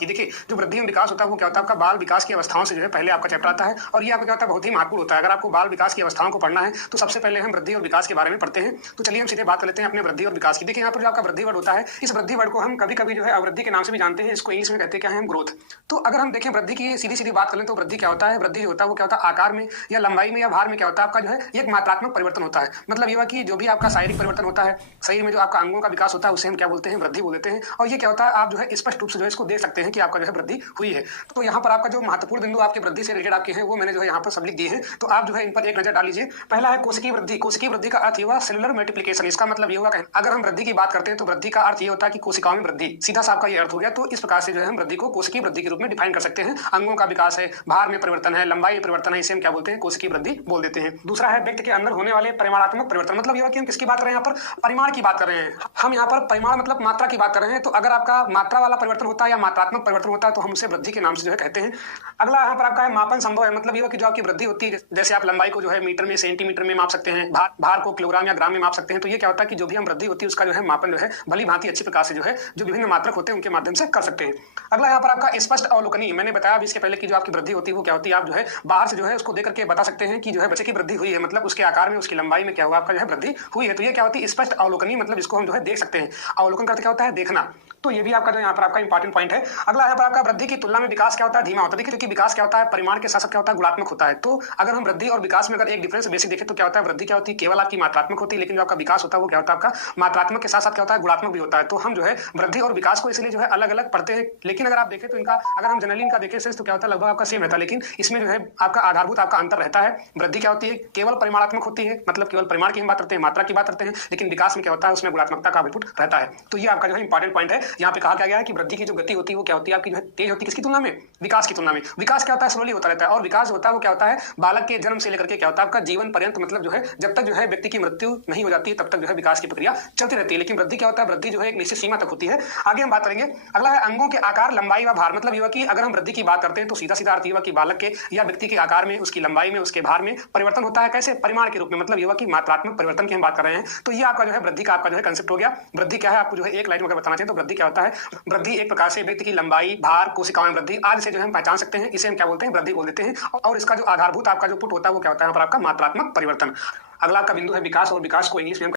की। देखिए, जो वृद्धि एवं विकास होता है वो क्या होता है, आपका बाल विकास की अवस्थाओं से जो है पहले आपका चैप्टर आता है और ये आपका क्या होता है, बहुत ही महत्वपूर्ण होता है। अगर आपको बाल विकास की अवस्थाओं को पढ़ना है तो सबसे पहले हम वृद्धि और विकास के बारे में पढ़ते हैं। तो चलिए हम सीधे बात कर लेते हैं अपने वृद्धि और विकास की। देखिए, यहाँ पर जो आपका वृद्धि वर्ड होता है, इस वृद्धि वर्ड को हम कभी-कभी जो है अवृद्धि के नाम से भी जानते हैं। इसको इंग्लिश में कहते हैं क्या है, हम ग्रोथ। तो अगर हम देखें वृद्धि की सीधी-सीधी बात करें तो वृद्धि क्या होता है, वृद्धि जो होता है वो क्या होता है, आकार में या लंबाई में या भार में क्या होता है, आपका जो है ये एक मात्रात्मक परिवर्तन होता है। मतलब ये हुआ कि जो भी आपका शारीरिक परिवर्तन होता है, शरीर में जो आपका अंगों का विकास होता है उसे हम क्या बोलते हैं, वृद्धि बोल देते हैं। और ये क्या होता है, आप जो है स्पष्ट रूप से जो है इसको देख सकते हैं कि आपका जो है वृद्धि हुई है। तो यहाँ पर आपका जो महत्वपूर्ण बिंदु आपके वृद्धि से रिलेटेड आपके हैं वो मैंने जो है यहाँ पर सब लिख दिए हैं। तो आप जो है इन पर एक नजर डाल लीजिए। पहला है कोशिकीय वृद्धि। कोशिकीय वृद्धि का अर्थ ये हुआ सेलुलर मल्टीप्लिकेशन। इसका मतलब ये हुआ अगर हम वृद्धि की बात करते हैं तो वृद्धि का अर्थ ये होता है कि कोशिकाओं में वृद्धि, सीधा सा आपका ये अर्थ हो गया। तो इस प्रकार से जो है हम वृद्धि को कोशिकीय वृद्धि के रूप में डिफाइन कर सकते हैं। अंगों का विकास है, भार में परिवर्तन है, लंबाई में परिवर्तन है, इसे हम क्या बोलते हैं, कोशिकीय वृद्धि बोल देते हैं। दूसरा है व्यक्ति के अंदर होने वाले परिमाणात्मक परिवर्तन। मतलब ये हुआ कि हम किसकी बात कर रहे हैं, यहाँ पर परिमाण की बात कर रहे हैं। हम यहाँ पर परिमाण मतलब मात्रा की बात कर रहे हैं। तो अगर आपका मात्रा वाला परिवर्तन होता है या मात्रात्मक परिवर्तन होता है तो हम उसे वृद्धि के नाम से जो है कहते हैं। अगला यहाँ पर आपका है मापन संभव है। मतलब ये हुआ कि जो आपकी वृद्धि होती है, जैसे आप लंबाई को जो है मीटर में, सेंटीमीटर में माप सकते हैं, भार को किलोग्राम या ग्राम में माप सकते हैं। तो ये क्या होता है कि जो भी हम वृद्धि होती है उसका जो है मापन जो है भली भांति अच्छी प्रकार से जो है जो विभिन्न मात्रक होते हैं उनके माध्यम से कर सकते हैं। अगला यहाँ पर आपका स्पष्ट अवलोकनीय। मैंने बताया अभी इसके पहले की जो आपकी वृद्धि होती है वो क्या होती है, आप जो है बाहर से जो है उसको देख करके बता सकते हैं कि जो है बच्चे की वृद्धि हुई है, मतलब उसके आकार में, उसकी लंबाई में क्या हुआ, आपका जो है वृद्धि हुई है। तो ये क्या होती है, स्पष्ट अवलोकनीय। मतलब इसको हम जो है देख सकते हैं। अवलोकन करते क्या होता है, देखना। तो ये भी आपका जो यहाँ पर आपका इंपॉर्टेंट पॉइंट है। अगला यहाँ पर आपका वृद्धि की तुलना में विकास क्या होता है, धीमा होता है। देखिए, क्योंकि विकास क्या होता है, परिमाण के साथ साथ क्या होता है, गुणात्मक होता है। तो अगर हम वृद्धि और विकास में अगर एक डिफरेंस बेसिक देखें तो क्या होता है, वृद्धि क्या होती है, केवल आपकी मात्रात्मक होती है, लेकिन जो आपका विकास होता है वो क्या होता है, आपका मात्रात्मक के साथ साथ क्या होता है, गुणात्मक भी होता है। तो हम जो है वृद्धि और विकास को इसलिए जो है अलग अलग पढ़ते हैं। लेकिन अगर आप देखें तो इनका, अगर हम जनरली इनका देखें तो क्या होता है, लगभग आपका सेम रहता है। लेकिन इसमें जो है आपका आधारभूत आपका अंतर रहता है। वृद्धि क्या होती है, केवल परिमाणात्मक होती है, मतलब केवल परिमाण की हम बात करते हैं, मात्रा की बात करते हैं। लेकिन विकास में क्या होता है, उसमें गुणात्मकता का आउटपुट रहता है। तो ये आपका जो है इंपॉर्टेंट पॉइंट है। यहाँ पे कहा गया है कि वृद्धि की जो गति होती है वो क्या होती है, आपकी जो है तेज होती है, किसकी तुलना में, विकास की तुलना में। विकास क्या होता है, स्लोली होता रहता है। और विकास होता है वो क्या होता है, बालक के जन्म से लेकर के क्या होता है, आपका जीवन पर्यंत, मतलब जो है जब तक जो है व्यक्ति की मृत्यु नहीं हो जाती है तब तक जो है विकास की प्रक्रिया चलती रहती है। लेकिन वृद्धि क्या होता है, वृद्धि जो है एक निश्चित सीमा तक होती है। आगे हम बात करेंगे। अगला है अंगों के आकार, लंबाई व भार। मतलब ये कि अगर हम वृद्धि की बात करते हैं तो सीधा सीधा अर्थ ये कि बालक के या व्यक्ति के आकार में, उसकी लंबाई में, उसके भार में परिवर्तन होता है। कैसे, परिमाण के रूप में। मतलब ये कि मात्रात्मक परिवर्तन की हम बात कर रहे हैं। तो ये आपका जो है वृद्धि का आपका जो है कंसेप्ट हो गया। वृद्धि क्या है, आपको जो है एक लाइन में बताना चाहिए तो वृद्धि क्या होता है, वृद्धि एक प्रकार से व्यक्ति की लंबाई, भार, कोशिकाओं में वृद्धि आदि से जो हम पहचान सकते हैं। इसे हम क्या बोलते हैं, वृद्धि बोल देते हैं। और इसका जो आधारभूत आपका जो पुट होता है वो क्या होता है, यहाँ पर आपका मात्रात्मक परिवर्तन। अगला आपका बिंदु है विकास। और विकास को इंग्लिश में